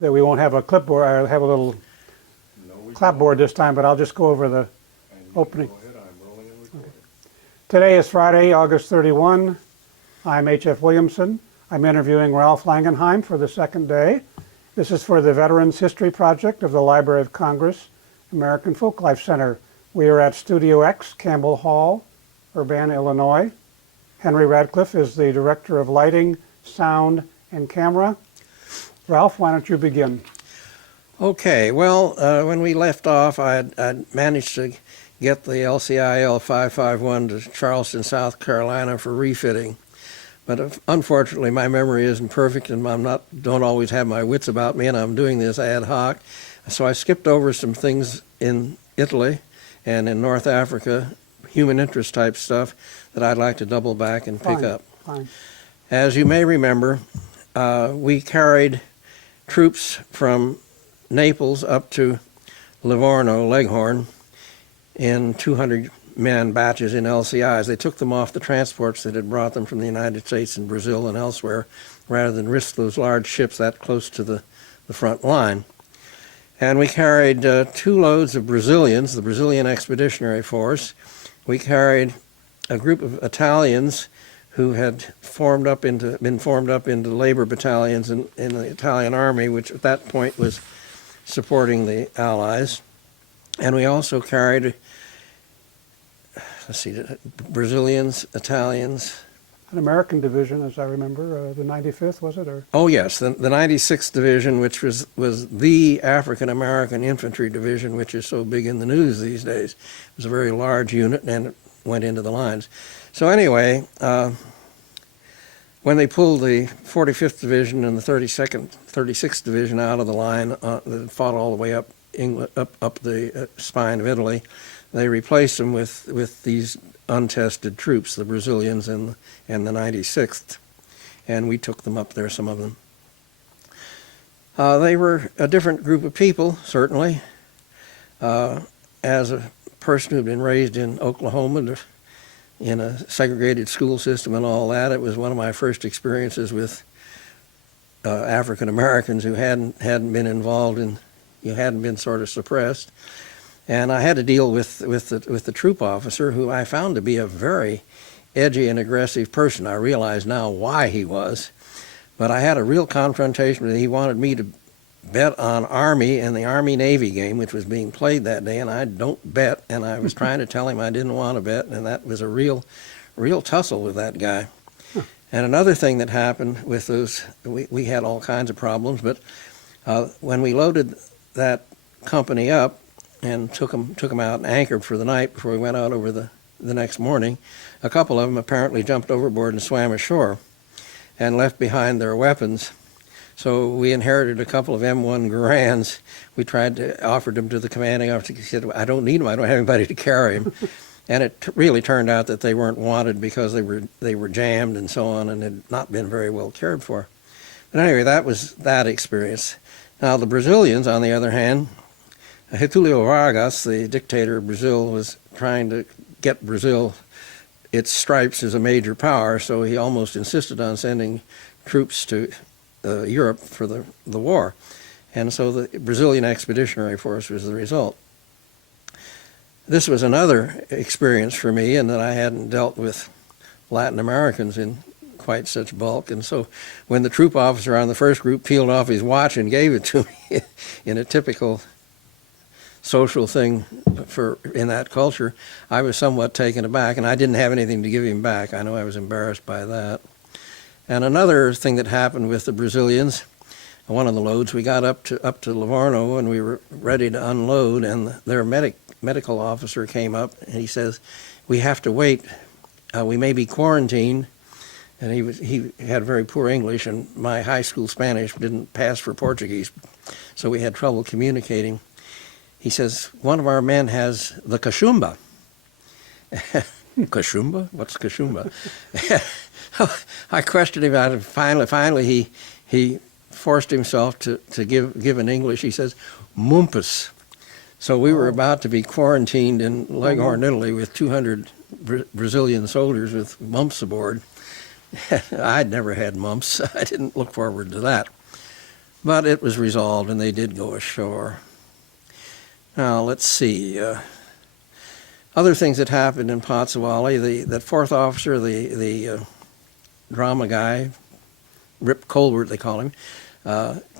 that we won't have a clipboard. I'll have a little clapboard this time, but I'll just go over the opening. Go ahead, I'm rolling and recording. Today is Friday, August 31. I'm H.F. Williamson. I'm interviewing Ralph Langenheim for the second day. This is for the Veterans History Project of the Library of Congress, American Folklife Center. We are at Studio X, Campbell Hall, Urbana, Illinois. Henry Radcliffe is the Director of Lighting, Sound, and Camera. Ralph, why don't you begin? Okay, well, when we left off, I'd managed to get the LCIL 551 to Charleston, South Carolina for refitting. But unfortunately, my memory isn't perfect, and don't always have my wits about me, and I'm doing this ad hoc. So I skipped over some things in Italy and in North Africa, human interest type stuff that I'd like to double back and pick up. Fine. As you may remember, we carried troops from Naples up to Livorno, Leghorn, in 200-man batches in LCIs. They took them off the transports that had brought them from the United States and Brazil and elsewhere, rather than risk those large ships that close to the front line. And we carried 2 loads of Brazilians, the Brazilian Expeditionary Force. We carried a group of Italians who had been formed up into labor battalions in the Italian army, which at that point was supporting the Allies. And we also carried, Brazilians, Italians. An American division, as I remember, the 95th, was it? Oh yes, the 96th Division, which was the African-American Infantry Division, which is so big in the news these days. It was a very large unit, and it went into the lines. So anyway, when they pulled the 45th Division and the 36th Division out of the line, that fought all the way up the spine of Italy, they replaced them with these untested troops, the Brazilians and the 96th, and we took them up there, some of them. They were a different group of people, certainly. As a person who had been raised in Oklahoma, in a segregated school system and all that, it was one of my first experiences with African Americans who hadn't been involved in, hadn't been sort of suppressed. And I had to deal with the troop officer, who I found to be a very edgy and aggressive person. I realize now why he was, but I had a real confrontation with him. He wanted me to bet on Army in the Army-Navy game, which was being played that day, and I don't bet, and I was trying to tell him I didn't want to bet, and that was a real tussle with that guy. And another thing that happened with those, we had all kinds of problems, but when we loaded that company up and took them out and anchored for the night before we went out over the next morning, a couple of them apparently jumped overboard and swam ashore and left behind their weapons. So we inherited a couple of M1 Garands. We tried to offer them to the commanding officer. He said, "I don't need them. I don't have anybody to carry them." And it really turned out that they weren't wanted because they were jammed and so on, and had not been very well cared for. But anyway, that was that experience. Now the Brazilians, on the other hand, Getulio Vargas, the dictator of Brazil, was trying to get Brazil its stripes as a major power, so he almost insisted on sending troops to Europe for the war. And so the Brazilian Expeditionary Force was the result. This was another experience for me, in that I hadn't dealt with Latin Americans in quite such bulk. And so when the troop officer on the first group peeled off his watch and gave it to me in a typical social thing in that culture, I was somewhat taken aback, and I didn't have anything to give him back. I know I was embarrassed by that. And another thing that happened with the Brazilians, one of the loads, we got up to Livorno and we were ready to unload, and their medical officer came up and he says, "We have to wait. We may be quarantined." And he had very poor English, and my high school Spanish didn't pass for Portuguese, so we had trouble communicating. He says, "One of our men has the kashumba." Kashumba? What's kashumba? I questioned him about it. Finally, he forced himself to give in English. He says, "Mumpus." So we were about to be quarantined in Leghorn, Italy, with 200 Brazilian soldiers with mumps aboard. I'd never had mumps. I didn't look forward to that. But it was resolved, and they did go ashore. Now, let's see. Other things that happened in Pottsawally, that fourth officer, the drama guy, Rip Colbert, they call him,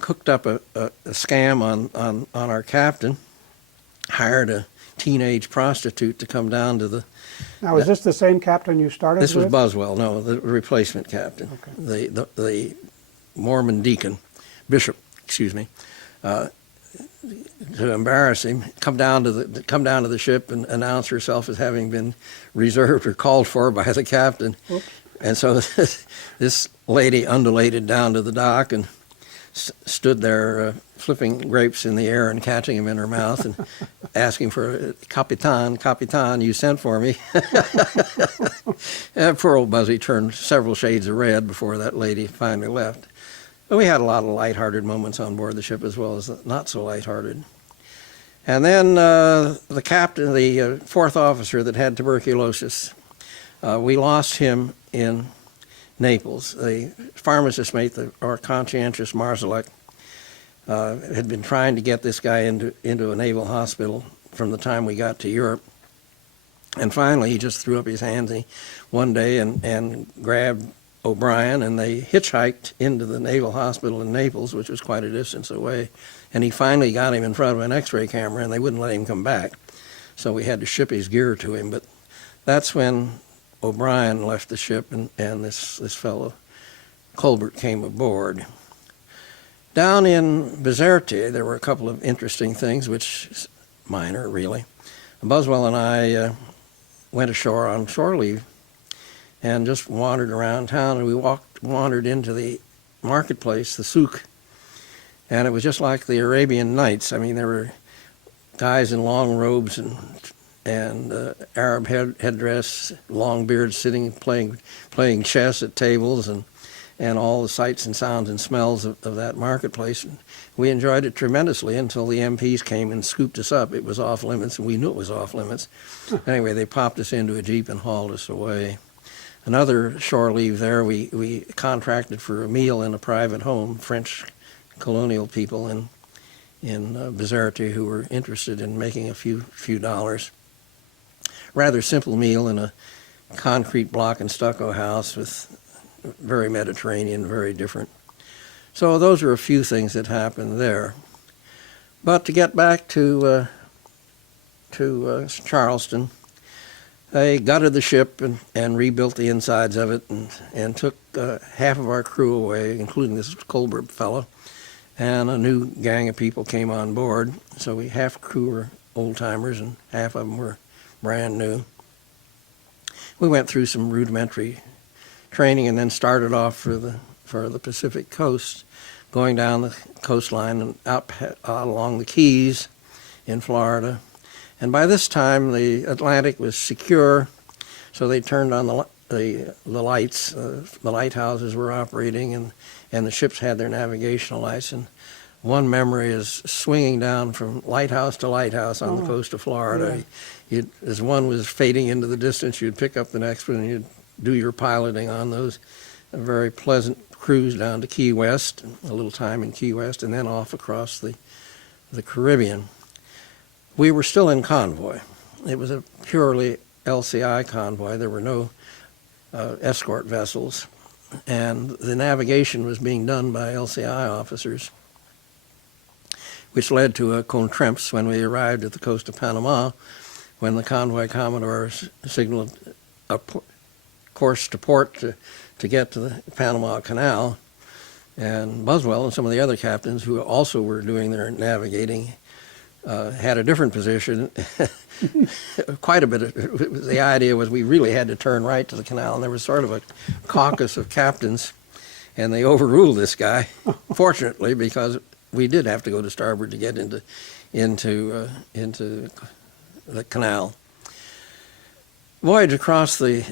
cooked up a scam on our captain, hired a teenage prostitute to come down to the... Now, is this the same captain you started with? This was Boswell, no, the replacement captain, Okay. the Mormon deacon, bishop, excuse me, to embarrass him, come down to the ship and announce herself as having been reserved or called for by the captain. Oops. And so this lady undulated down to the dock and stood there flipping grapes in the air and catching them in her mouth and asking for, Capitan, you sent for me. And poor old Buzzy turned several shades of red before that lady finally left. But we had a lot of lighthearted moments on board the ship as well as not so lighthearted. And then the captain, the fourth officer that had tuberculosis, we lost him in Naples. The pharmacist mate, our conscientious Marzalek, had been trying to get this guy into a naval hospital from the time we got to Europe. And finally, he just threw up his hands one day and grabbed O'Brien, and they hitchhiked into the naval hospital in Naples, which was quite a distance away. And he finally got him in front of an x-ray camera, and they wouldn't let him come back. So we had to ship his gear to him. But that's when O'Brien left the ship, and this fellow, Colbert, came aboard. Down in Bizerte, there were a couple of interesting things, which is minor, really. Boswell and I went ashore on shore leave and just wandered around town, and we wandered into the marketplace, the souk, and it was just like the Arabian Nights. I mean, there were guys in long robes and Arab headdress, long beards, sitting playing chess at tables, and all the sights and sounds and smells of that marketplace. And we enjoyed it tremendously until the MPs came and scooped us up. It was off limits, and we knew it was off limits. Anyway, they popped us into a Jeep and hauled us away. Another shore leave there, we contracted for a meal in a private home, French colonial people in Bizerte who were interested in making a few dollars. Rather simple meal in a concrete block and stucco house with very Mediterranean, very different. So those are a few things that happened there. But to get back to Charleston, they gutted the ship and rebuilt the insides of it and took half of our crew away, including this Colbert fellow, and a new gang of people came on board. So half crew were old-timers and half of them were brand new. We went through some rudimentary training and then started off for the Pacific coast, going down the coastline and out along the Keys in Florida. And by this time, the Atlantic was secure, so they turned on the lights. The lighthouses were operating, and the ships had their navigational lights. And one memory is swinging down from lighthouse to lighthouse on the coast of Florida. Yeah. As one was fading into the distance, you'd pick up the next one, and you'd do your piloting on those. A very pleasant cruise down to Key West, a little time in Key West, and then off across the Caribbean. We were still in convoy. It was a purely LCI convoy. There were no escort vessels, and the navigation was being done by LCI officers, which led to a contremps when we arrived at the coast of Panama, when the convoy commodore signaled a course to port to get to the Panama Canal. And Boswell and some of the other captains who also were doing their navigating had a different position. Quite a bit of the idea was we really had to turn right to the canal, and there was sort of a caucus of captains, and they overruled this guy, fortunately, because we did have to go to starboard to get into the canal. Voyage across the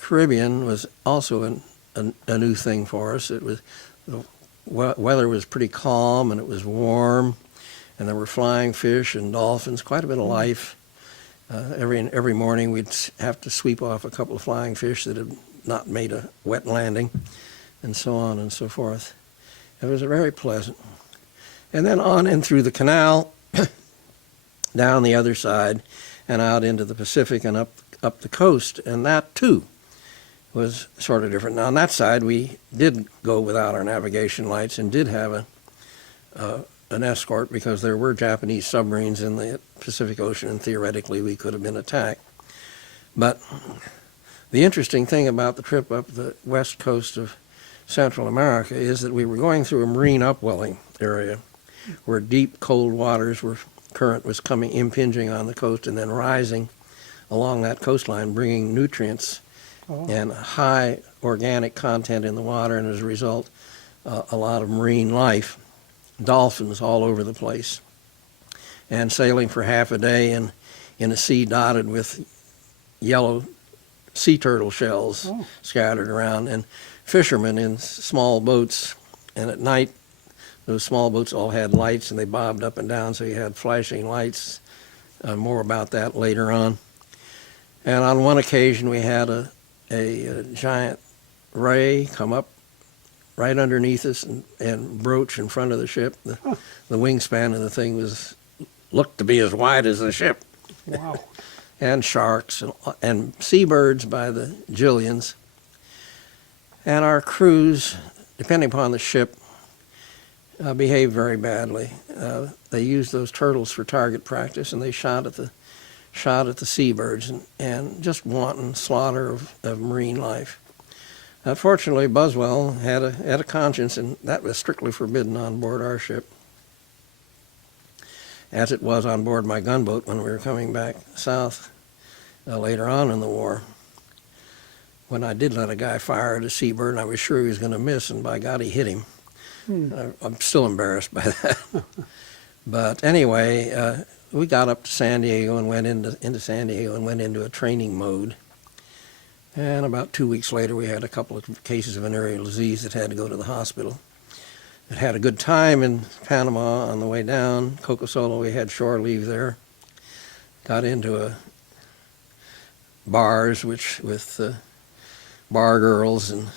Caribbean was also a new thing for us. It was, the weather was pretty calm, and it was warm, and there were flying fish and dolphins, quite a bit of life. Every morning we'd have to sweep off a couple of flying fish that had not made a wet landing, and so on and so forth. It was very pleasant. And then on in through the canal, down the other side, and out into the Pacific and up the coast. And that, too, was sort of different. Now, on that side, we did go without our navigation lights and did have an escort because there were Japanese submarines in the Pacific Ocean, and theoretically we could have been attacked. But the interesting thing about the trip up the west coast of Central America is that we were going through a marine upwelling area where deep, cold waters current was coming, impinging on the coast and then rising along that coastline, bringing nutrients and high organic content in the water, and as a result, a lot of marine life, dolphins all over the place. And sailing for half a day in a sea dotted with yellow sea turtle shells scattered around, and fishermen in small boats, and at night those small boats all had lights and they bobbed up and down, so you had flashing lights. More about that later on. And on one occasion we had a giant ray come up right underneath us and broach in front of the ship. The wingspan of the thing looked to be as wide as the ship. Wow. And sharks and seabirds by the jillions. And our crews, depending upon the ship, behaved very badly. They used those turtles for target practice, and they shot at the seabirds and just wanton slaughter of marine life. Fortunately, Buswell had a conscience, and that was strictly forbidden on board our ship, as it was on board my gunboat when we were coming back south later on in the war. When I did let a guy fire at a seabird, and I was sure he was going to miss, and by God, he hit him. I'm still embarrassed by that. But anyway, we got up to San Diego and went into San Diego and went into a training mode. And about 2 weeks later, we had a couple of cases of venereal disease that had to go to the hospital. We had a good time in Panama on the way down. Coco Solo, we had shore leave there. Got into bars with bar girls, and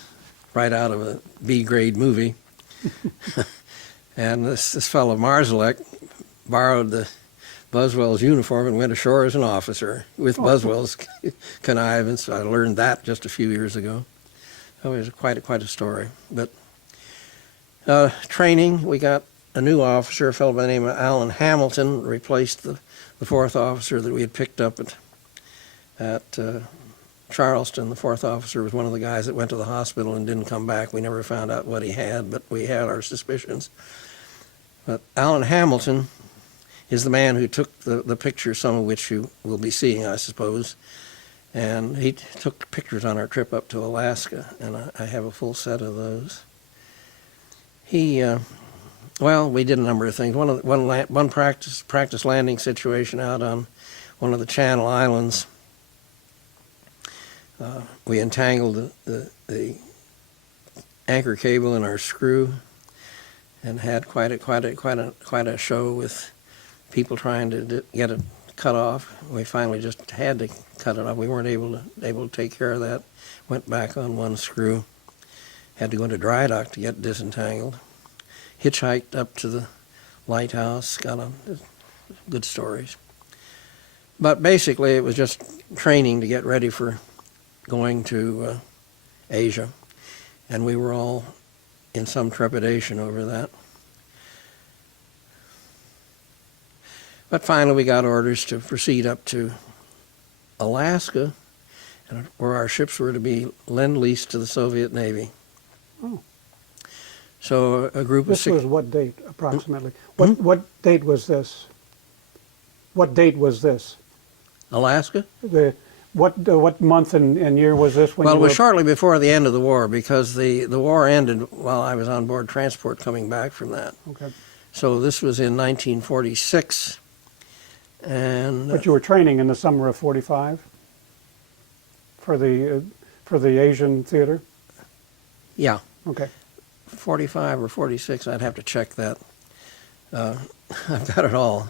right out of a B-grade movie. And this fellow Marzalek borrowed the Buswell's uniform and went ashore as an officer with Buswell's connivance. I learned that just a few years ago. It was quite a story. But training, we got a new officer, a fellow by the name of Alan Hamilton, replaced the fourth officer that we had picked up at Charleston. The fourth officer was one of the guys that went to the hospital and didn't come back. We never found out what he had, but we had our suspicions. But Alan Hamilton is the man who took the pictures, some of which you will be seeing, I suppose. And he took pictures on our trip up to Alaska, and I have a full set of those. We did a number of things. One practice landing situation out on one of the Channel Islands. We entangled the anchor cable in our screw, and had quite a show with people trying to get it cut off. We finally just had to cut it off. We weren't able to take care of that. Went back on one screw. Had to go into dry dock to get disentangled. Hitchhiked up to the lighthouse. Got on good stories. But basically, it was just training to get ready for going to Asia, and we were all in some trepidation over that. But finally we got orders to proceed up to Alaska, where our ships were to be lend-leased to the Soviet Navy. Oh. So a group of This was what date, approximately? What date was this? What date was this? Alaska? What month and year was this? When Well, it you was were... shortly before the end of the war, because the war ended while I was on board transport coming back from that. Okay. So this was in 1946. And But you were training in the summer of '45 for the Asian theater? yeah, Okay. 45 or 46, I'd have to check that. I've got it all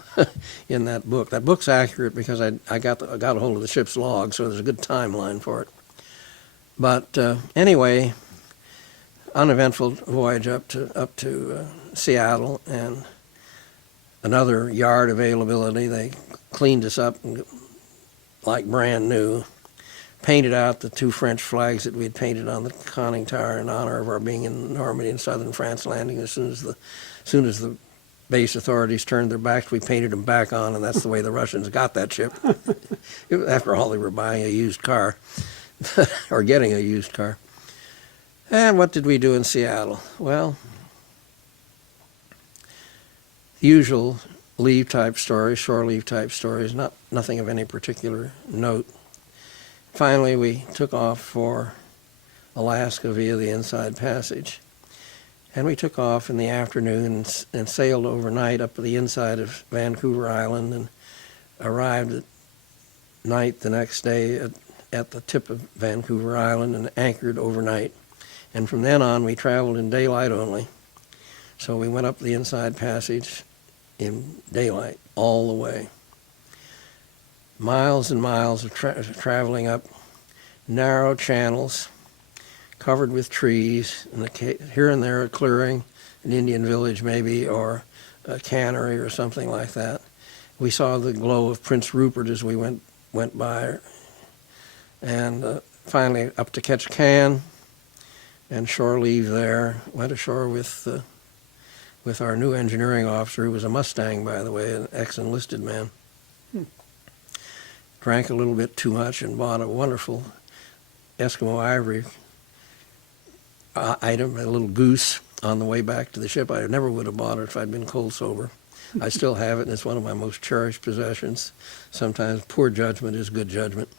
in that book. That book's accurate because I got a hold of the ship's log, so there's a good timeline for it. But anyway, uneventful voyage up to Seattle, and another yard availability. They cleaned us up like brand new, painted out the 2 French flags that we had painted on the conning tower in honor of our being in Normandy and southern France landing. As soon as the base authorities turned their backs, we painted them back on, and that's the way the Russians got that ship. After all, they were buying a used car, or getting a used car. And what did we do in Seattle? Well, usual leave type stories, shore leave type stories, nothing of any particular note. Finally, we took off for Alaska via the Inside Passage. And we took off in the afternoon and sailed overnight up the inside of Vancouver Island, and arrived at night the next day at the tip of Vancouver Island and anchored overnight. And from then on, we traveled in daylight only. So we went up the Inside Passage in daylight all the way. Miles and miles of traveling up narrow channels covered with trees, and here and there a clearing, an Indian village maybe, or a cannery or something like that. We saw the glow of Prince Rupert as we went by, and finally up to Ketchikan, and shore leave there. Went ashore with our new engineering officer, who was a Mustang, by the way, an ex-enlisted man. Drank a little bit too much and bought a wonderful Eskimo ivory item, a little goose, on the way back to the ship. I never would have bought it if I'd been cold sober. I still have it, and it's one of my most cherished possessions. Sometimes poor judgment is good judgment.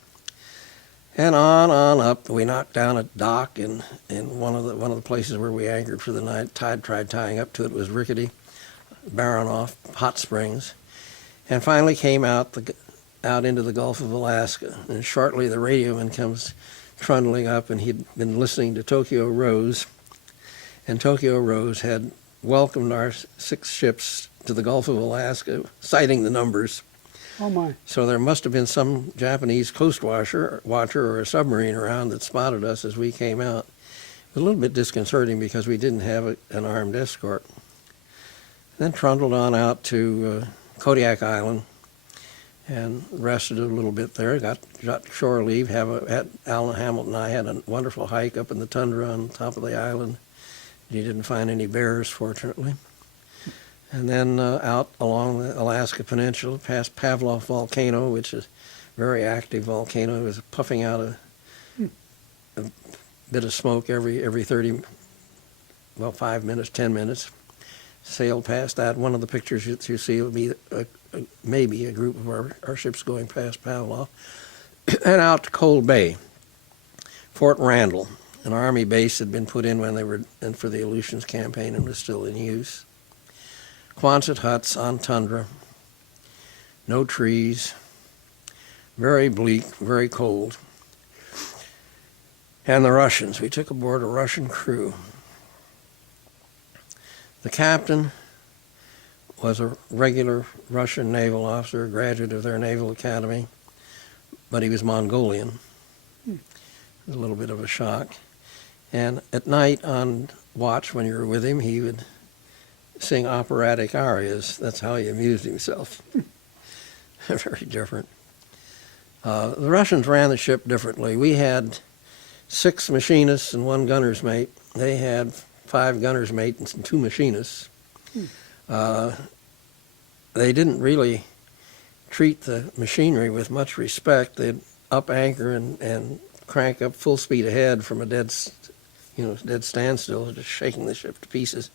And on up, we knocked down a dock in one of the places where we anchored for the night. Tide tried tying up to it. It was rickety, barren off, hot springs, and finally came out into the Gulf of Alaska. And shortly the radioman comes trundling up, and he'd been listening to Tokyo Rose, and Tokyo Rose had welcomed our 6 ships to the Gulf of Alaska, citing the numbers. Oh my. So there must have been some Japanese coast watcher or a submarine around that spotted us as we came out. It was a little bit disconcerting because we didn't have an armed escort. Then trundled on out to Kodiak Island and rested a little bit there. Got shore leave. Alan Hamilton and I had a wonderful hike up in the tundra on top of the island. You didn't find any bears, fortunately. And then out along the Alaska Peninsula, past Pavlov Volcano, which is a very active volcano. It was puffing out a bit of smoke every 5 minutes, 10 minutes. Sailed past that. One of the pictures that you see will be maybe a group of our ships going past Pavlov. And out to Cold Bay, Fort Randall, an Army base had been put in when they were in for the Aleutians campaign and was still in use. Quonset huts on tundra, no trees, very bleak, very cold. And the Russians, we took aboard a Russian crew. The captain was a regular Russian naval officer, a graduate of their naval academy, but he was Mongolian. It was a little bit of a shock. And at night on watch, when you were with him, he would sing operatic arias. That's how he amused himself. Very different. The Russians ran the ship differently. We had 6 machinists and 1 gunner's mate. They had 5 gunner's mate and 2 machinists. They didn't really treat the machinery with much respect. They'd up anchor and crank up full speed ahead from a dead standstill, just shaking the ship to pieces.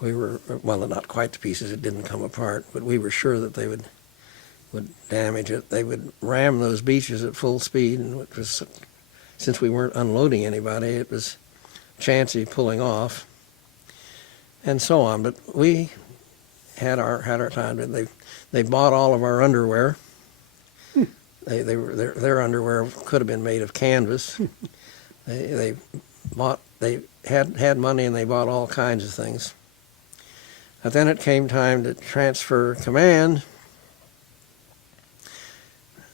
We were, well, not quite to pieces, it didn't come apart, but we were sure that they would damage it. They would ram those beaches at full speed, and it was, since we weren't unloading anybody, it was chancy pulling off, and so on. But we had our time. They bought all of our underwear. Their underwear could have been made of canvas. They had money, and they bought all kinds of things. But then it came time to transfer command.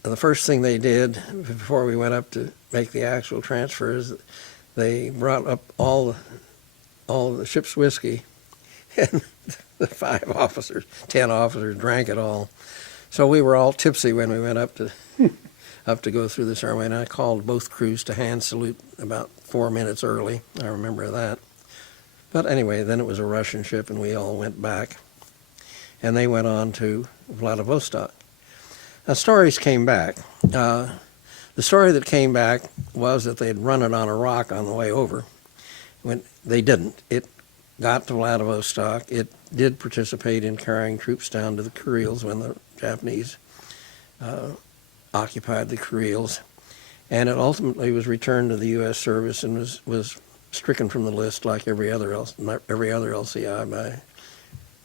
The first thing they did before we went up to make the actual transfer is they brought up all the ship's whiskey, and the 5 officers, 10 officers drank it all. So we were all tipsy when we went up to go through the ceremony. And I called both crews to hand salute about 4 minutes early. I remember that. But anyway, then it was a Russian ship, and we all went back. And they went on to Vladivostok. Now, stories came back. The story that came back was that they had run it on a rock on the way over. When they didn't. It got to Vladivostok. It did participate in carrying troops down to the Kuriles when the Japanese occupied the Kuriles. And it ultimately was returned to the U.S. service and was stricken from the list like every other LCI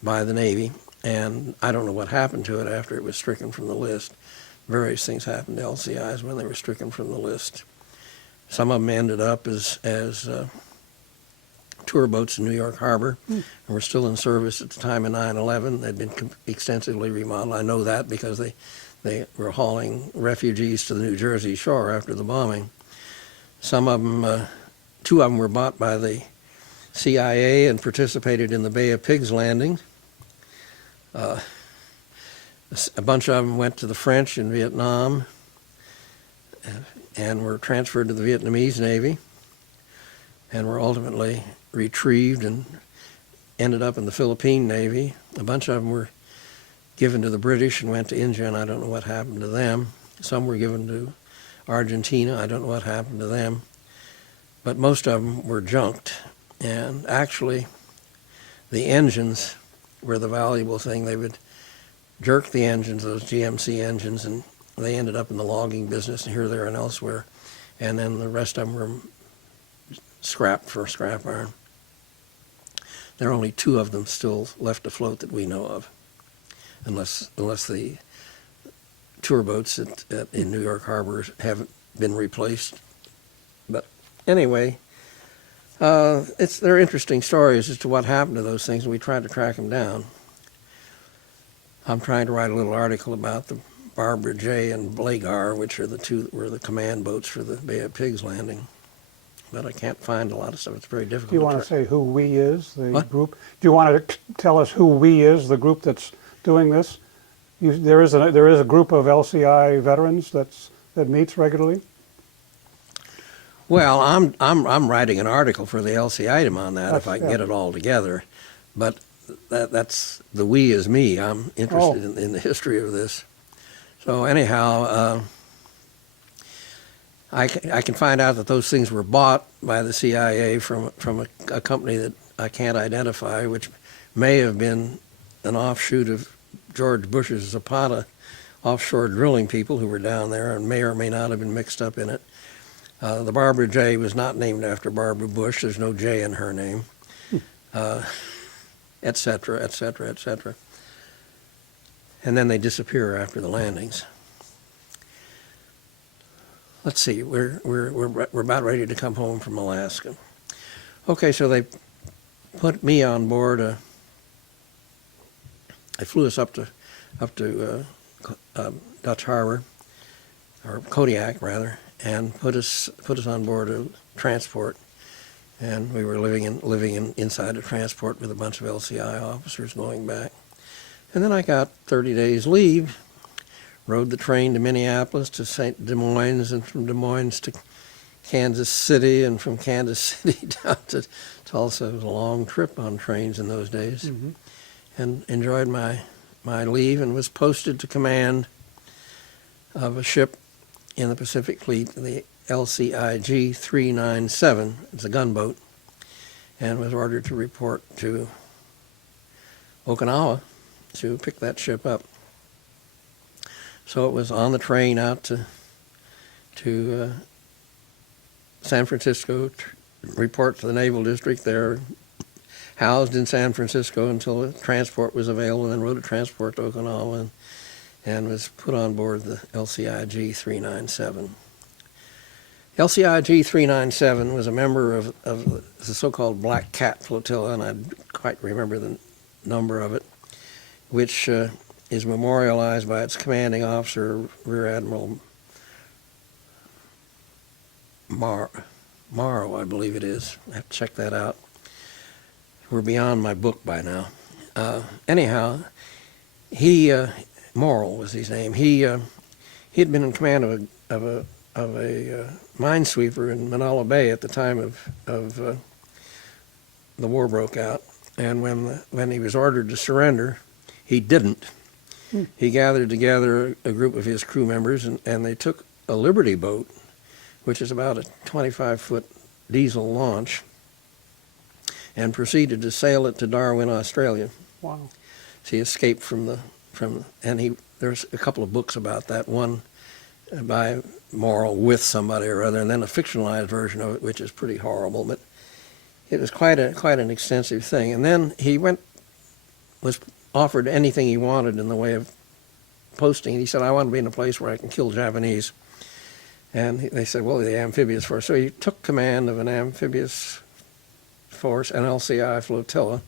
by the Navy. And I don't know what happened to it after it was stricken from the list. Various things happened to LCIs when they were stricken from the list. Some of them ended up as tour boats in New York Harbor and were still in service at the time of 9/11. They'd been extensively remodeled. I know that because they were hauling refugees to the New Jersey shore after the bombing. Some of them, 2 of them were bought by the CIA and participated in the Bay of Pigs landing. A bunch of them went to the French in Vietnam and were transferred to the Vietnamese Navy and were ultimately retrieved and ended up in the Philippine Navy. A bunch of them were given to the British and went to India, and I don't know what happened to them. Some were given to Argentina. I don't know what happened to them. But most of them were junked. And actually, the engines were the valuable thing. They would jerk the engines, those GMC engines, and they ended up in the logging business here, there, and elsewhere. And then the rest of them were scrapped for scrap iron. There are only 2 of them still left afloat that we know of, unless the tour boats in New York Harbor haven't been replaced. But anyway, they're interesting stories as to what happened to those things, and we tried to track them down. I'm trying to write a little article about the Barbara J and Blagar, which are the 2 that were the command boats for the Bay of Pigs landing. But I can't find a lot of stuff. It's very difficult. Do you want to say who we is, the What? group? Do you want to tell us who we is, the group that's doing this? There is a group of LCI veterans that meets regularly. Well, I'm writing an article for the LC item on that if I can Yeah. get it all together. But that's the we is me. I'm interested in the history of this. So anyhow, I can find out that those things were bought by the CIA from a company that I can't identify, which may have been an offshoot of George Bush's Zapata offshore drilling people who were down there and may or may not have been mixed up in it. The Barbara J was not named after Barbara Bush. There's no J in her name, et cetera, et cetera, et cetera. And then they disappear after the landings. Let's see, we're about ready to come home from Alaska. Okay, so they put me on board. They flew us up to Dutch Harbor, or Kodiak rather, and put us on board a transport. And we were living inside a transport with a bunch of LCI officers going back. And then I got 30 days leave. Rode the train to Minneapolis to St. Des Moines, and from Des Moines to Kansas City, and from Kansas City down to Tulsa. It was a long trip on trains in those days. Mm-hmm. And enjoyed my leave, and was posted to command of a ship in the Pacific Fleet, the LCIG 397. It's a gunboat, and was ordered to report to Okinawa to pick that ship up. So it was on the train out to San Francisco, report to the Naval District there, housed in San Francisco until a transport was available, and then rode a transport to Okinawa and was put on board the LCIG 397. LCIG 397 was a member of the so-called Black Cat Flotilla, and I don't quite remember the number of it, which is memorialized by its commanding officer, Rear Admiral Morrow, I believe it is. I have to check that out. We're beyond my book by now. Anyhow, Morrill was his name. He'd been in command of a minesweeper in Manila Bay at the time of the war broke out. And when he was ordered to surrender, he didn't. He gathered together a group of his crew members, and they took a Liberty boat, which is about a 25-foot diesel launch, and proceeded to sail it to Darwin, Australia. Wow. So he escaped there's a couple of books about that, one by Morrill with somebody or other, and then a fictionalized version of it, which is pretty horrible, but it was quite an extensive thing. And then he was offered anything he wanted in the way of posting. He said, I want to be in a place where I can kill Japanese. And they said, well, the amphibious force. So he took command of an amphibious force, an LCI flotilla,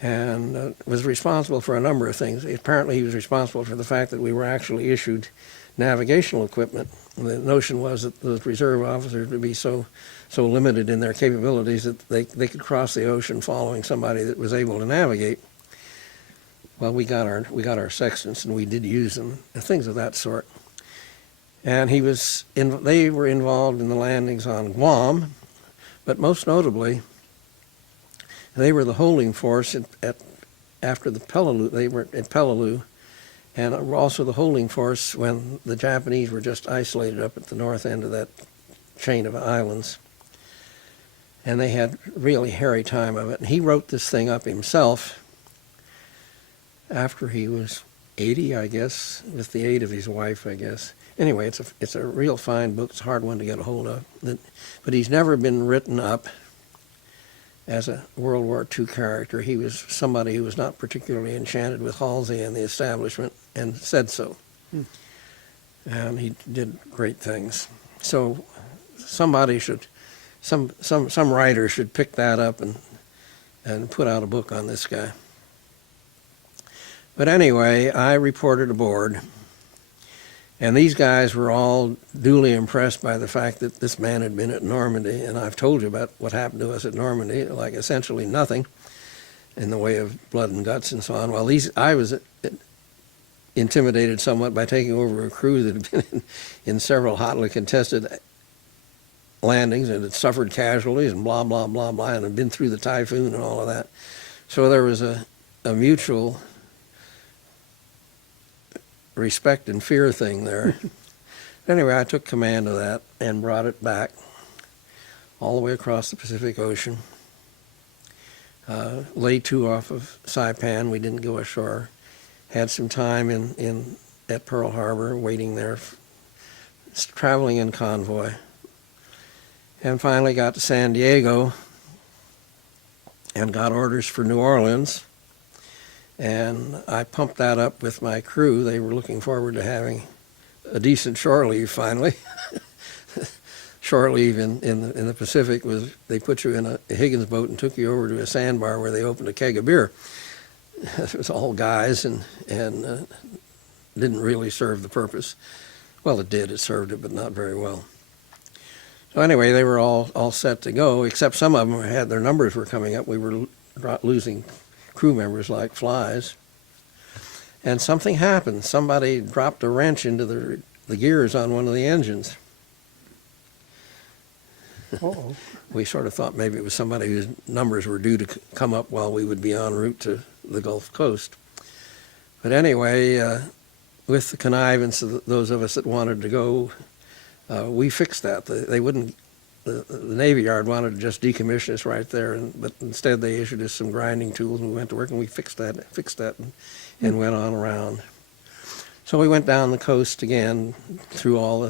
and was responsible for a number of things. Apparently he was responsible for the fact that we were actually issued navigational equipment. The notion was that the reserve officers would be so limited in their capabilities that they could cross the ocean following somebody that was able to navigate. Well, we got our sextants, and we did use them, and things of that sort. And they were involved in the landings on Guam, but most notably, they were the holding force after the Peleliu. They were at Peleliu, and were also the holding force when the Japanese were just isolated up at the north end of that chain of islands. And they had a really hairy time of it. And he wrote this thing up himself after he was 80, I guess, with the aid of his wife, I guess. Anyway, it's a real fine book. It's a hard one to get a hold of. But he's never been written up as a World War II character. He was somebody who was not particularly enchanted with Halsey and the establishment, and said so. And he did great things. So somebody should, some writer should pick that up and put out a book on this guy. But anyway, I reported aboard, and these guys were all duly impressed by the fact that this man had been at Normandy, and I've told you about what happened to us at Normandy, like essentially nothing in the way of blood and guts and so on. Well, I was intimidated somewhat by taking over a crew that had been in several hotly contested landings and had suffered casualties and blah, blah, blah, blah, and had been through the typhoon and all of that. So there was a mutual respect and fear thing there. Anyway, I took command of that and brought it back all the way across the Pacific Ocean. Lay to off of Saipan. We didn't go ashore. Had some time at Pearl Harbor, waiting there, traveling in convoy. And finally got to San Diego and got orders for New Orleans. And I pumped that up with my crew. They were looking forward to having a decent shore leave finally. Shore leave in the Pacific was they put you in a Higgins boat and took you over to a sandbar where they opened a keg of beer. It was all guys and didn't really serve the purpose. Well, it did. It served it, but not very well. So anyway, they were all set to go, except some of them had their numbers were coming up. We were losing crew members like flies. And something happened. Somebody dropped a wrench into the gears on one of the engines. Uh-oh. We sort of thought maybe it was somebody whose numbers were due to come up while we would be en route to the Gulf Coast. But anyway, with the connivance of those of us that wanted to go, we fixed that. They wouldn't. The Navy Yard wanted to just decommission us right there, but instead they issued us some grinding tools, and we went to work, and we fixed that, and went on around. So we went down the coast again through all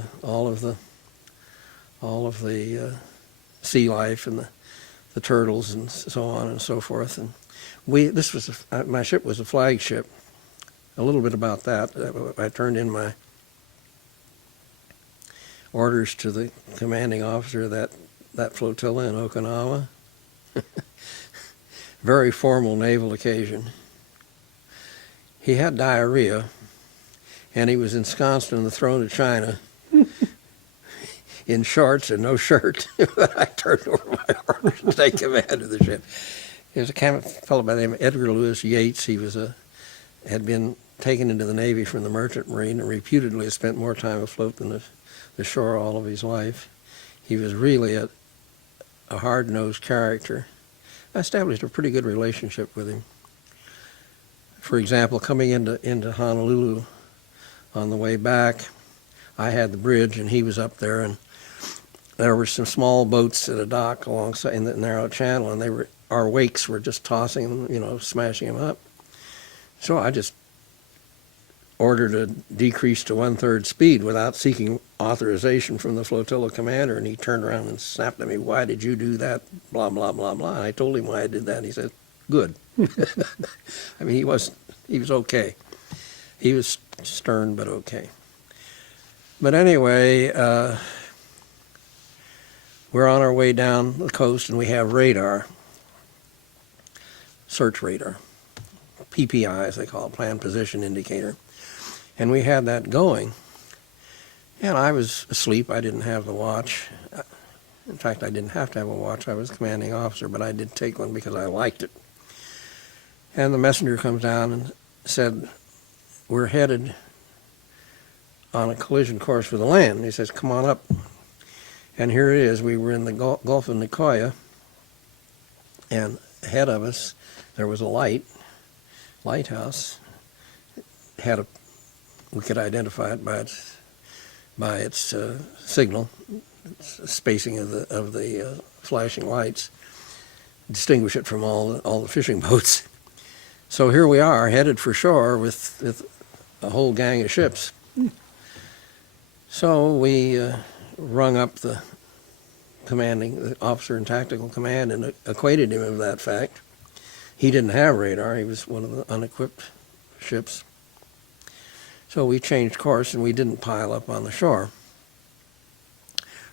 of the sea life and the turtles and so on and so forth. And my ship was a flagship. A little bit about that. I turned in my orders to the commanding officer of that flotilla in Okinawa. Very formal naval occasion. He had diarrhea, and he was ensconced in the throne of China. in shorts and no shirt. I turned over my orders to take command of the ship. There's a fellow by the name of Edgar Lewis Yates. He had been taken into the Navy from the Merchant Marine and reputedly had spent more time afloat than the shore all of his life. He was really a hard-nosed character. I established a pretty good relationship with him. For example, coming into Honolulu on the way back, I had the bridge and he was up there, and there were some small boats at a dock alongside in the narrow channel, and our wakes were just tossing them, smashing them up. So I just ordered a decrease to 1/3 speed without seeking authorization from the flotilla commander, and he turned around and snapped at me, "Why did you do that? Blah, blah, blah, blah." And I told him why I did that, and he said, "Good." I mean, he was okay. He was stern, but okay. But anyway, we're on our way down the coast, and we have radar, search radar, PPI as they call it, Plan Position Indicator. And we had that going. And I was asleep. I didn't have the watch. In fact, I didn't have to have a watch. I was commanding officer, but I did take one because I liked it. And the messenger comes down and said, "We're headed on a collision course with the land." And he says, "Come on up." And here it is. We were in the Gulf of Nicoya, and ahead of us there was a lighthouse. We could identify it by its signal, spacing of the flashing lights, distinguish it from all the fishing boats. So here we are, headed for shore with a whole gang of ships. So we rung up the officer in tactical command and acquainted him of that fact. He didn't have radar. He was one of the unequipped ships. So we changed course and we didn't pile up on the shore.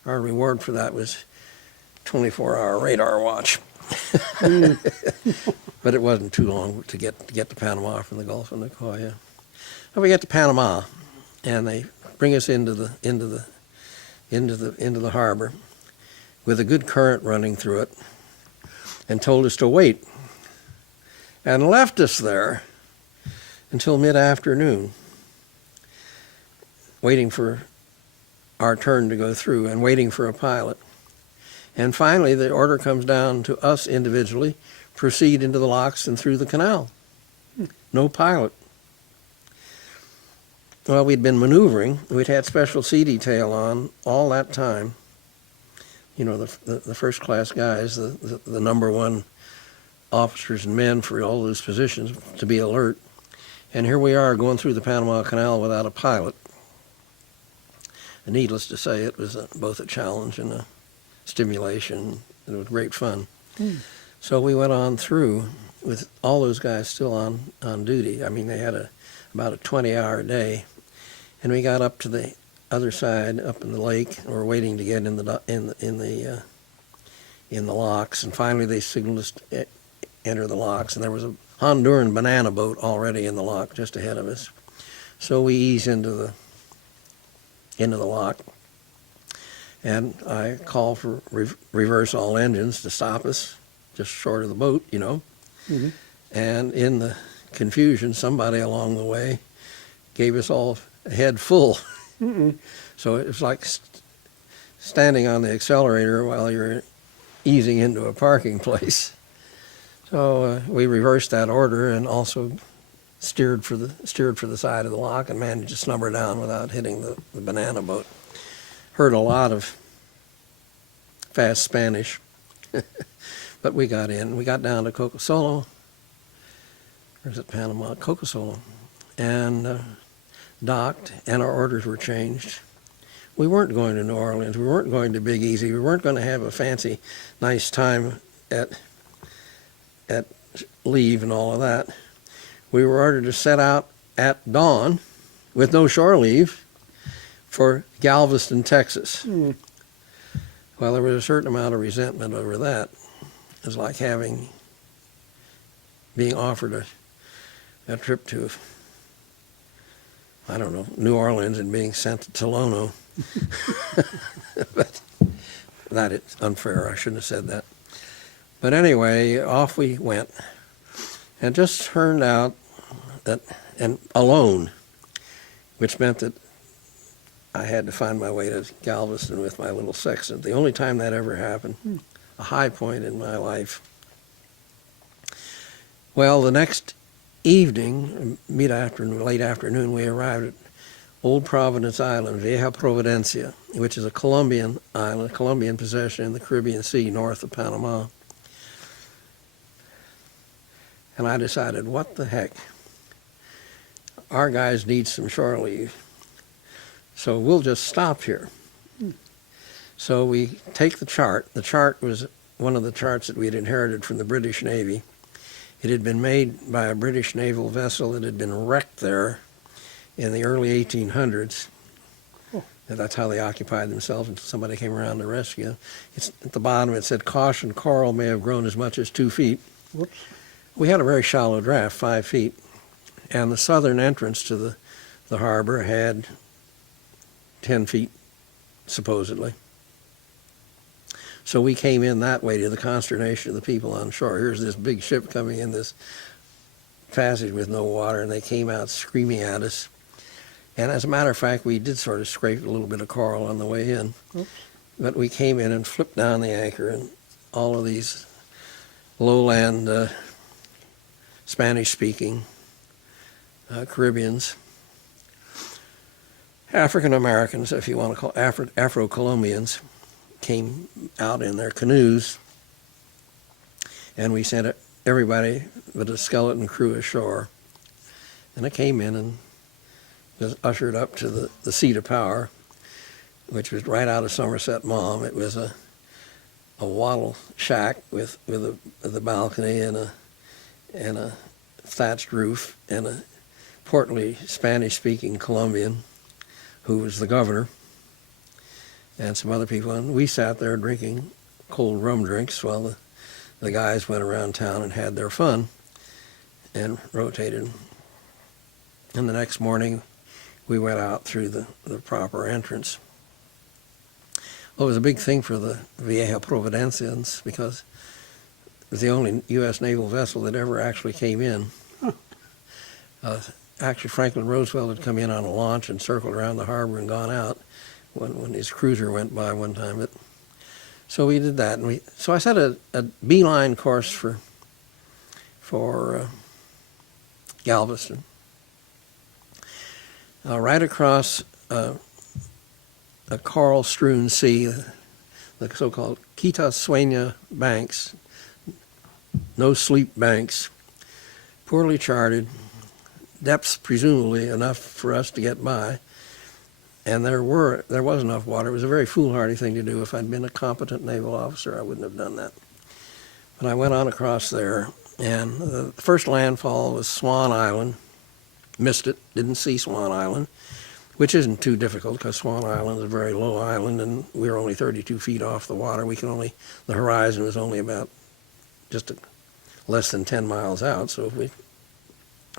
Our reward for that was 24-hour radar watch. But it wasn't too long to get to Panama from the Gulf of Nicoya. So we get to Panama, and they bring us into the harbor with a good current running through it, and told us to wait, and left us there until mid-afternoon, waiting for our turn to go through and waiting for a pilot. And finally, the order comes down to us individually, proceed into the locks and through the canal. No pilot. Well, we'd been maneuvering. We'd had special sea detail on all that time. The first-class guys, the number one officers and men for all those positions to be alert. And here we are going through the Panama Canal without a pilot. And needless to say, it was both a challenge and a stimulation. It was great fun. So we went on through with all those guys still on duty. I mean, they had about a 20-hour day, and we got up to the other side, up in the lake, and we're waiting to get in the locks. And finally, they signaled us to enter the locks, and there was a Honduran banana boat already in the lock just ahead of us. So we ease into the lock, and I call for reverse all engines to stop us just short of the boat, Mm-hmm. And in the confusion, somebody along the way gave us all a head full. So it was like standing on the accelerator while you're easing into a parking place. So we reversed that order and also steered for the side of the lock and managed to snub her down without hitting the banana boat. Heard a lot of fast Spanish, but we got in. We got down to Coco Solo, or is it Panama? Coco Solo, and docked, and our orders were changed. We weren't going to New Orleans. We weren't going to Big Easy. We weren't going to have a fancy, nice time at leave and all of that. We were ordered to set out at dawn with no shore leave for Galveston, Texas. Well, there was a certain amount of resentment over that. It was like being offered a trip to, I don't know, New Orleans and being sent to Tolono. But that is unfair. I shouldn't have said that. But anyway, off we went. And it just turned out that, and alone, which meant that I had to find my way to Galveston with my little sextant. The only time that ever happened, a high point in my life. Well, the next evening, late afternoon, we arrived at Old Providence Island, Vieja Providencia, which is a Colombian island, Colombian possession in the Caribbean Sea north of Panama. And I decided, what the heck? Our guys need some shore leave, so we'll just stop here. So we take the chart. The chart was one of the charts that we had inherited from the British Navy. It had been made by a British naval vessel that had been wrecked there in the early 1800s. Oh. And that's how they occupied themselves until somebody came around to rescue them. It's, at the bottom it said, "Caution, coral may have grown as much as 2 feet." Whoops. We had a very shallow draft, 5 feet, and the southern entrance to the harbor had 10 feet, supposedly. So we came in that way, to the consternation of the people on shore. Here's this big ship coming in this passage with no water, and they came out screaming at us. And as a matter of fact, we did sort of scrape a little bit of coral on the way in. Oops. But we came in and flipped down the anchor, and all of these lowland Spanish-speaking Caribbeans, African Americans, if you want to call Afro-Colombians, came out in their canoes, and we sent everybody but a skeleton crew ashore. And I came in and was ushered up to the seat of power, which was right out of Somerset Maugham. It was a wattle shack with a balcony and a thatched roof, and a portly Spanish-speaking Colombian who was the governor, and some other people. And we sat there drinking cold rum drinks while the guys went around town and had their fun and rotated. And the next morning, we went out through the proper entrance. Well, it was a big thing for the Vieja Providencians because it was the only U.S. naval vessel that ever actually came in. Actually, Franklin Roosevelt had come in on a launch and circled around the harbor and gone out when his cruiser went by one time. But so we did that, and so I set a beeline course for Galveston, right across a coral-strewn sea, the so-called Quita-Sueña banks, no-sleep banks, poorly charted, depths presumably enough for us to get by, and there was enough water. It was a very foolhardy thing to do. If I'd been a competent naval officer, I wouldn't have done that. But I went on across there, and the first landfall was Swan Island. Missed it, didn't see Swan Island, which isn't too difficult because Swan Island is a very low island, and we were only 32 feet off the water. The horizon was only about just less than 10 miles out, so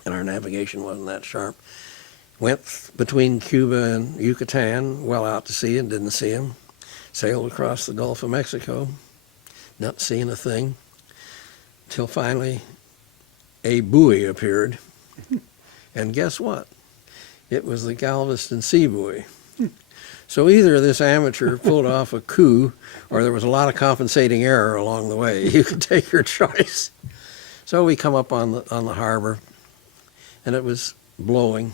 and our navigation wasn't that sharp. Went between Cuba and Yucatan, well out to sea, and didn't see him. Sailed across the Gulf of Mexico, not seeing a thing, till finally a buoy appeared. And guess what? It was the Galveston Sea Buoy. So either this amateur pulled off a coup, or there was a lot of compensating error along the way. You could take your choice. So we come up on the harbor, and it was blowing,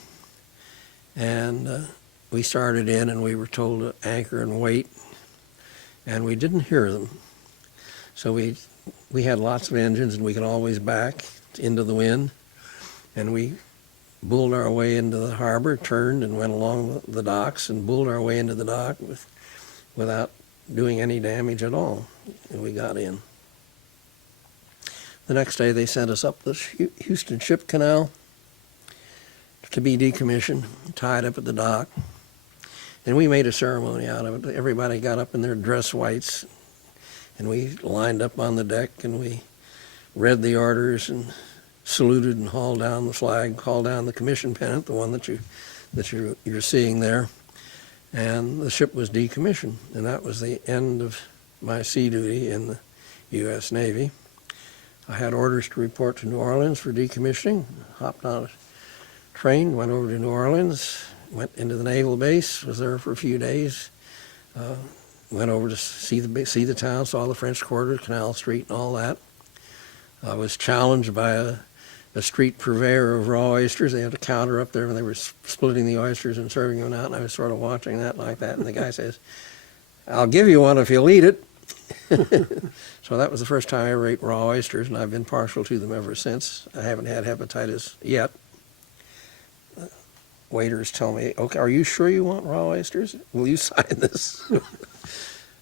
and we started in, and we were told to anchor and wait, and we didn't hear them. So we had lots of engines, and we could always back into the wind, and we bulled our way into the harbor, turned and went along the docks, and bulled our way into the dock without doing any damage at all, and we got in. The next day they sent us up the Houston Ship Canal to be decommissioned, tied up at the dock. And we made a ceremony out of it. Everybody got up in their dress whites, and we lined up on the deck, and we read the orders and saluted and hauled down the flag, hauled down the commission pennant, the one that you're seeing there. and the ship was decommissioned, and that was the end of my sea duty in the U.S. Navy. I had orders to report to New Orleans for decommissioning, hopped on a train, went over to New Orleans, went into the naval base, was there for a few days, went over to see the town, saw the French Quarter, Canal Street, and all that. I was challenged by a street purveyor of raw oysters. They had a counter up there, and they were splitting the oysters and serving them out, and I was sort of watching that like that, and the guy says, "I'll give you one if you'll eat it." So that was the first time I ever ate raw oysters, and I've been partial to them ever since. I haven't had hepatitis yet. Waiters tell me, "Okay, are you sure you want raw oysters? Will you sign this?"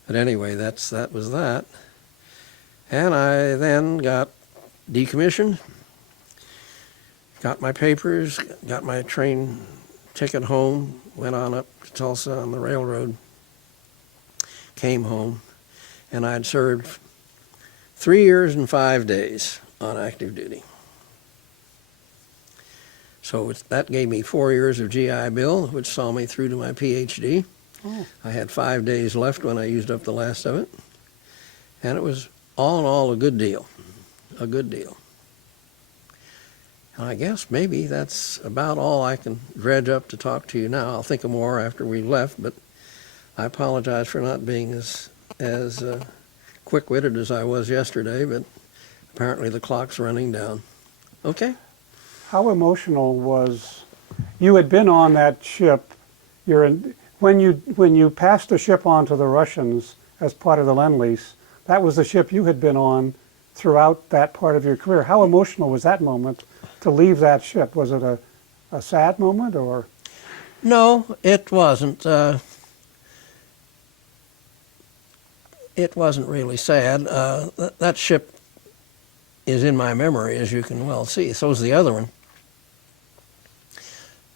But anyway, that was that. And I then got decommissioned, got my papers, got my train ticket home, went on up to Tulsa on the railroad, came home, and I'd served 3 years and 5 days on active duty. So that gave me 4 years of GI Bill, which saw me through to my PhD. Oh. I had 5 days left when I used up the last of it. And it was all in all a good deal, a good deal. And I guess maybe that's about all I can dredge up to talk to you now. I'll think of more after we left, but I apologize for not being as quick-witted as I was yesterday, but apparently the clock's running down. Okay? How emotional was, you had been on that ship, when you passed the ship on to the Russians as part of the Lend-Lease, that was the ship you had been on throughout that part of your career. How emotional was that moment to leave that ship? Was it a sad moment, or? No, it wasn't. It wasn't really sad. That ship is in my memory, as you can well see. So is the other one.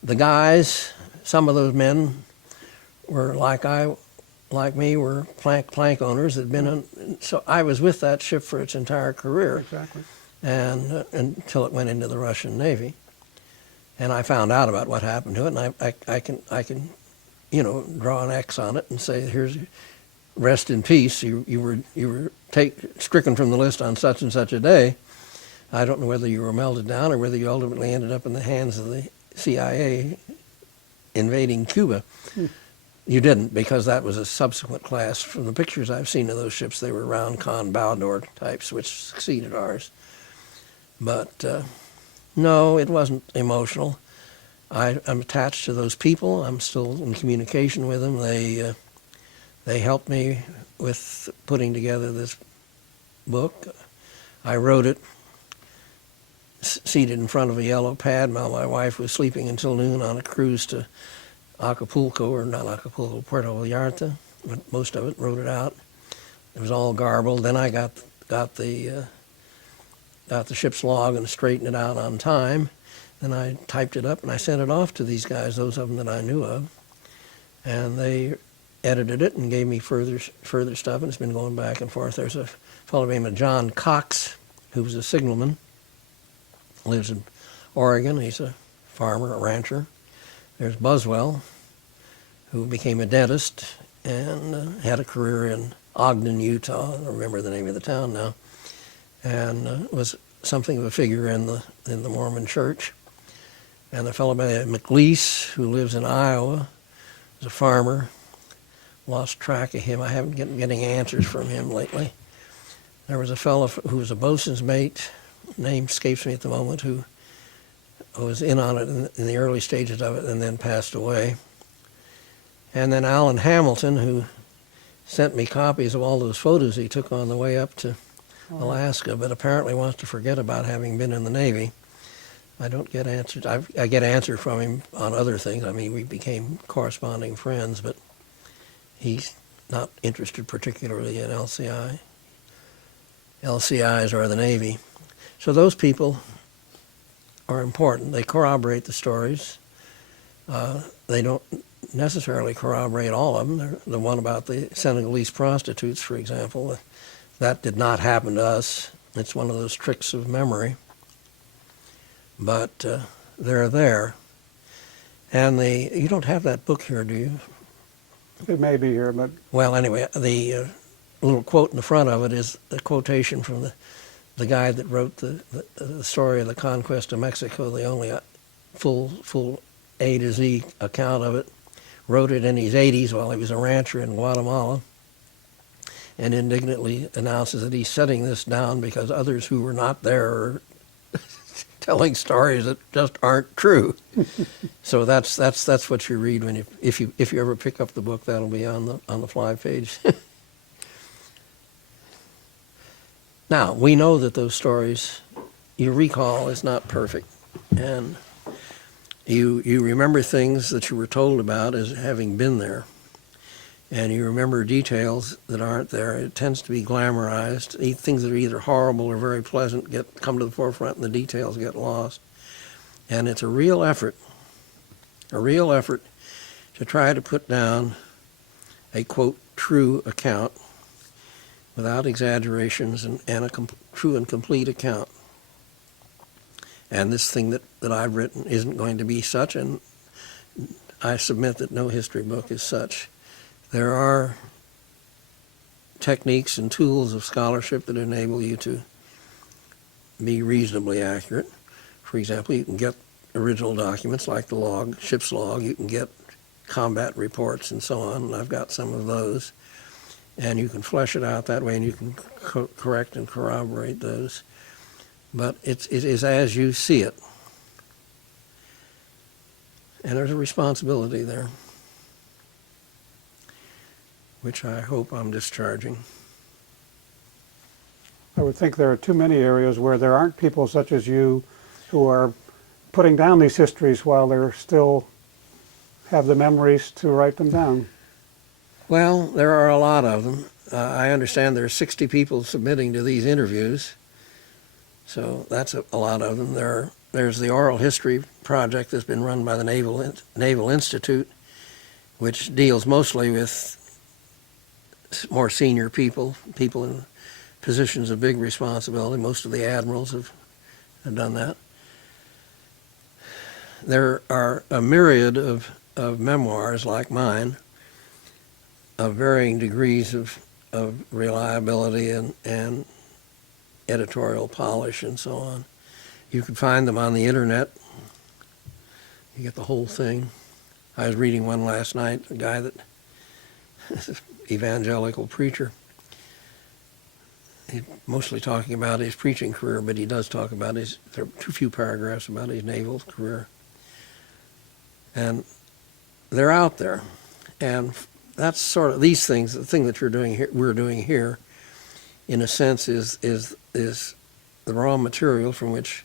The guys, some of those men were like me, were plank owners that had been on. So I was with that ship for its entire career. Exactly. And until it went into the Russian Navy, and I found out about what happened to it, and I can, draw an X on it and say, here's, rest in peace. You were stricken from the list on such and such a day. I don't know whether you were melted down or whether you ultimately ended up in the hands of the CIA invading Cuba. You didn't, because that was a subsequent class. From the pictures I've seen of those ships, they were round con bow door types, which succeeded ours. But no, it wasn't emotional. I'm attached to those people. I'm still in communication with them. They helped me with putting together this book. I wrote it seated in front of a yellow pad while my wife was sleeping until noon on a cruise to Acapulco, or not Acapulco, Puerto Vallarta. But most of it, wrote it out. It was all garbled. Then I got the ship's log and straightened it out on time. Then I typed it up and I sent it off to these guys, those of them that I knew of, and they edited it and gave me further stuff, and it's been going back and forth. There's a fellow named John Cox, who was a signalman, lives in Oregon. He's a farmer, a rancher. There's Buswell, who became a dentist and had a career in Ogden, Utah. I don't remember the name of the town now, and was something of a figure in the Mormon Church. And a fellow by McLeese, who lives in Iowa, is a farmer. Lost track of him. I haven't been getting answers from him lately. There was a fellow who was a bosun's mate, name escapes me at the moment, who was in on it in the early stages of it and then passed away. And then Alan Hamilton, who sent me copies of all those photos he took on the way up to Alaska, but apparently wants to forget about having been in the Navy. I don't get answers. I get answers from him on other things. I mean, we became corresponding friends, but he's not interested particularly in LCIs or the Navy. So those people are important. They corroborate the stories. They don't necessarily corroborate all of them. The one about the Senegalese prostitutes, for example, that did not happen to us. It's one of those tricks of memory. But they're there. And you don't have that book here, do you? It may be here, but Well, anyway, the little quote in the front of it is a quotation from the guy that wrote the story of the conquest of Mexico, the only full A to Z account of it. Wrote it in his 80s while he was a rancher in Guatemala, and indignantly announces that he's setting this down because others who were not there are telling stories that just aren't true. So that's what you read when if you ever pick up the book. That'll be on the fly page. Now we know that those stories, your recall is not perfect, and you remember things that you were told about as having been there, and you remember details that aren't there. It tends to be glamorized. Things that are either horrible or very pleasant come to the forefront, and the details get lost. And it's a real effort to try to put down a, quote, true account without exaggerations and a true and complete account. And this thing that I've written isn't going to be such, and I submit that no history book is such. There are techniques and tools of scholarship that enable you to be reasonably accurate. For example, you can get original documents like the log, ship's log. You can get combat reports and so on, and I've got some of those. And you can flesh it out that way, and you can correct and corroborate those. But it is as you see it. And there's a responsibility there, which I hope I'm discharging. I would think there are too many areas where there aren't people such as you who are putting down these histories while they're still have the memories to write them down. Well, there are a lot of them. I understand there are 60 people submitting to these interviews, so that's a lot of them. There's the oral history project that's been run by the Naval Institute, which deals mostly with more senior people in positions of big responsibility. Most of the admirals have done that. There are a myriad of memoirs like mine of varying degrees of reliability and editorial polish and so on. You can find them on the internet. You get the whole thing. I was reading one last night, a guy that evangelical preacher. He's mostly talking about his preaching career, but he does talk about there are too few paragraphs about his naval career. And they're out there. And that's sort of these things, the thing that we're doing here, in a sense, is the raw material from which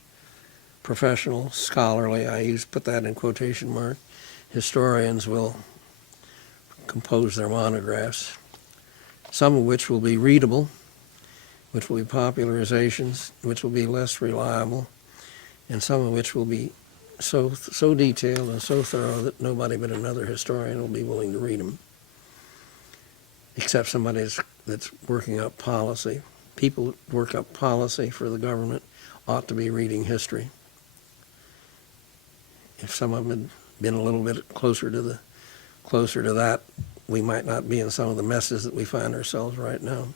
professional, scholarly, put that in quotation mark, historians will compose their monographs, some of which will be readable, which will be popularizations, which will be less reliable, and some of which will be so detailed and so thorough that nobody but another historian will be willing to read them, except somebody that's working up policy. People that work up policy for the government ought to be reading history. If some of them had been a little bit closer to that, we might not be in some of the messes that we find ourselves right now.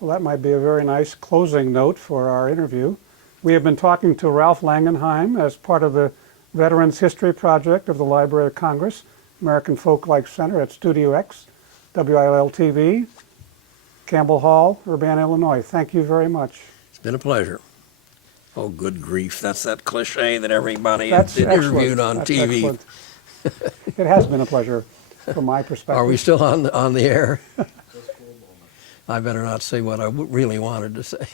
Well, that might be a very nice closing note for our interview. We have been talking to Ralph Langenheim as part of the Veterans History Project of the Library of Congress, American Folklife Center at Studio X, WIL-TV, Campbell Hall, Urbana, Illinois. Thank you very much. It's been a pleasure. Oh, good grief. That's that cliche that everybody That's is interviewed excellent. on That's TV. excellent. It has been a pleasure from my perspective. Are we still on the air? I better not say what I really wanted to say.